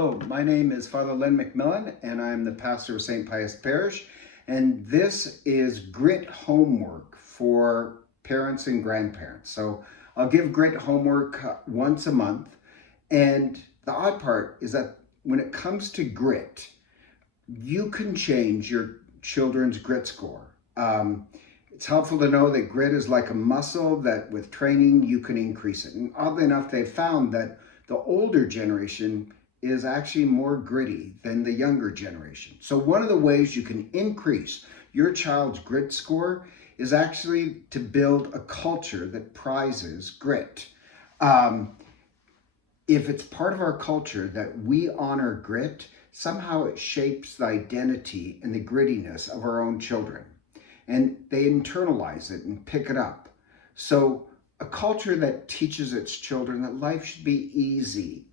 Hello, my name is Father Len McMillan, and I'm the pastor of St. Pius Parish. And this is grit homework for parents and grandparents. So I'll give grit homework once a month. And the odd part is that when it comes to grit, you can change your children's grit score. It's helpful to know that grit is like a muscle that with training you can increase it. And oddly enough, they've found that the older generation is actually more gritty than the younger generation. So one of the ways you can increase your child's grit score is actually to build a culture that prizes grit. Um, if it's part of our culture that we honor grit, somehow it shapes the identity and the grittiness of our own children. And they internalize it and pick it up. So a culture that teaches its children that life should be easy,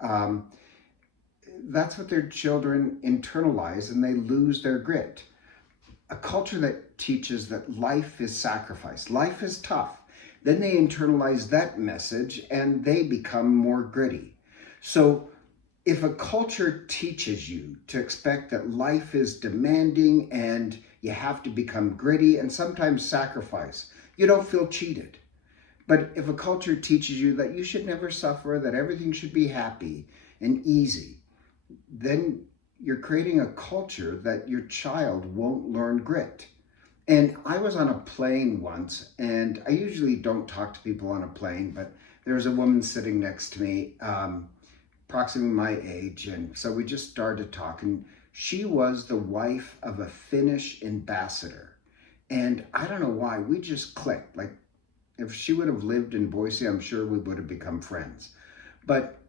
that's what their children internalize and they lose their grit. A culture that teaches that life is sacrifice, life is tough, then they internalize that message and they become more gritty. So if a culture teaches you to expect that life is demanding and you have to become gritty and sometimes sacrifice, you don't feel cheated. But if a culture teaches you that you should never suffer, that everything should be happy and easy, then you're creating a culture that your child won't learn grit. And I was on a plane once, and I usually don't talk to people on a plane, but there was a woman sitting next to me, approximately my age, and so we just started talking. She was the wife of a Finnish ambassador, and I don't know why, we just clicked. Like, if she would have lived in Boise, I'm sure we would have become friends. But,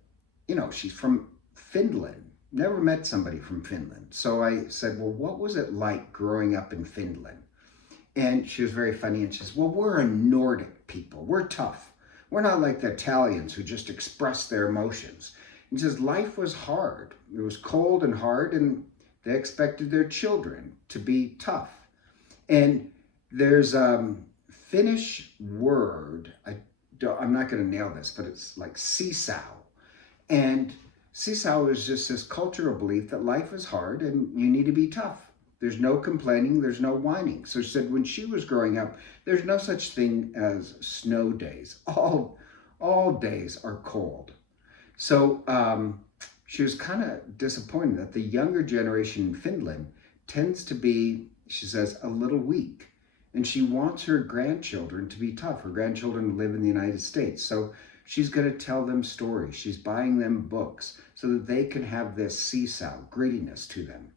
she's from Finland. Never met somebody from Finland. So I said, well, what was it like growing up in Finland? And she was very funny and she says, well, we're a Nordic people. We're tough. We're not like the Italians who just express their emotions. And she says, life was hard. It was cold and hard, and they expected their children to be tough. And there's a Finnish word, I'm not going to nail this, but it's like sisau. And sisau is just this cultural belief that life is hard and you need to be tough. There's no complaining, there's no whining. So she said when she was growing up, there's no such thing as snow days. All days are cold. So she was kind of disappointed that the younger generation in Finland tends to be, she says, a little weak. And she wants her grandchildren to be tough. Her grandchildren live in the United States. So she's going to tell them stories. She's buying them books so that they can have this sisau, grittiness to them.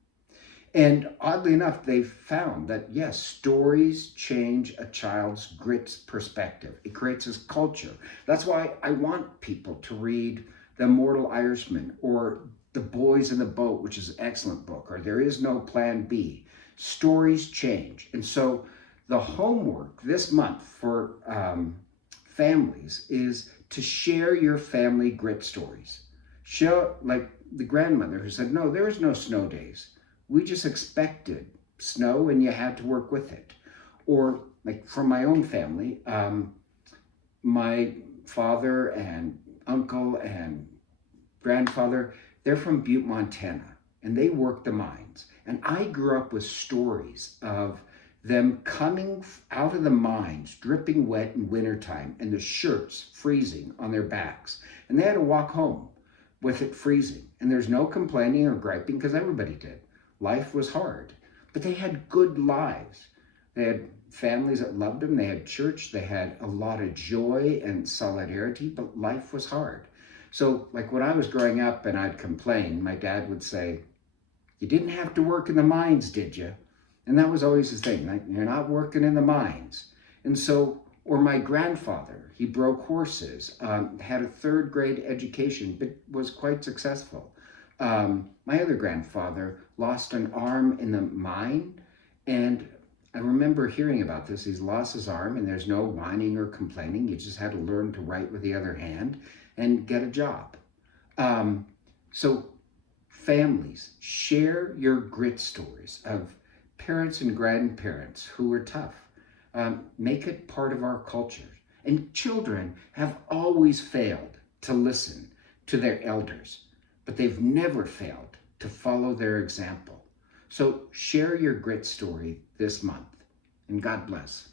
And oddly enough, they've found that, yes, stories change a child's grit perspective. It creates his culture. That's why I want people to read The Immortal Irishman or The Boys in the Boat, which is an excellent book, or There Is No Plan B. Stories change. And so the homework this month for families is to share your family grit stories. Show, like the grandmother who said, no, there is no snow days. We just expected snow and you had to work with it. Or like from my own family, my father and uncle and grandfather, they're from Butte, Montana, and they work the mines. And I grew up with stories of them coming out of the mines, dripping wet in wintertime, and the shirts freezing on their backs. And they had to walk home with it freezing. And there's no complaining or griping because everybody did. Life was hard, but they had good lives. They had families that loved them. They had church. They had a lot of joy and solidarity, but life was hard. So like when I was growing up and I'd complain, my dad would say, you didn't have to work in the mines, did you? And that was always his thing, like, you're not working in the mines. And so, or my grandfather, he broke horses, had a third grade education, but was quite successful. My other grandfather lost an arm in the mine, and I remember hearing about this. He's lost his arm, and there's no whining or complaining. You just had to learn to write with the other hand and get a job. So families, share your grit stories of parents and grandparents who were tough. Make it part of our culture. And children have always failed to listen to their elders. but they've never failed to follow their example. So share your grit story this month, and God bless.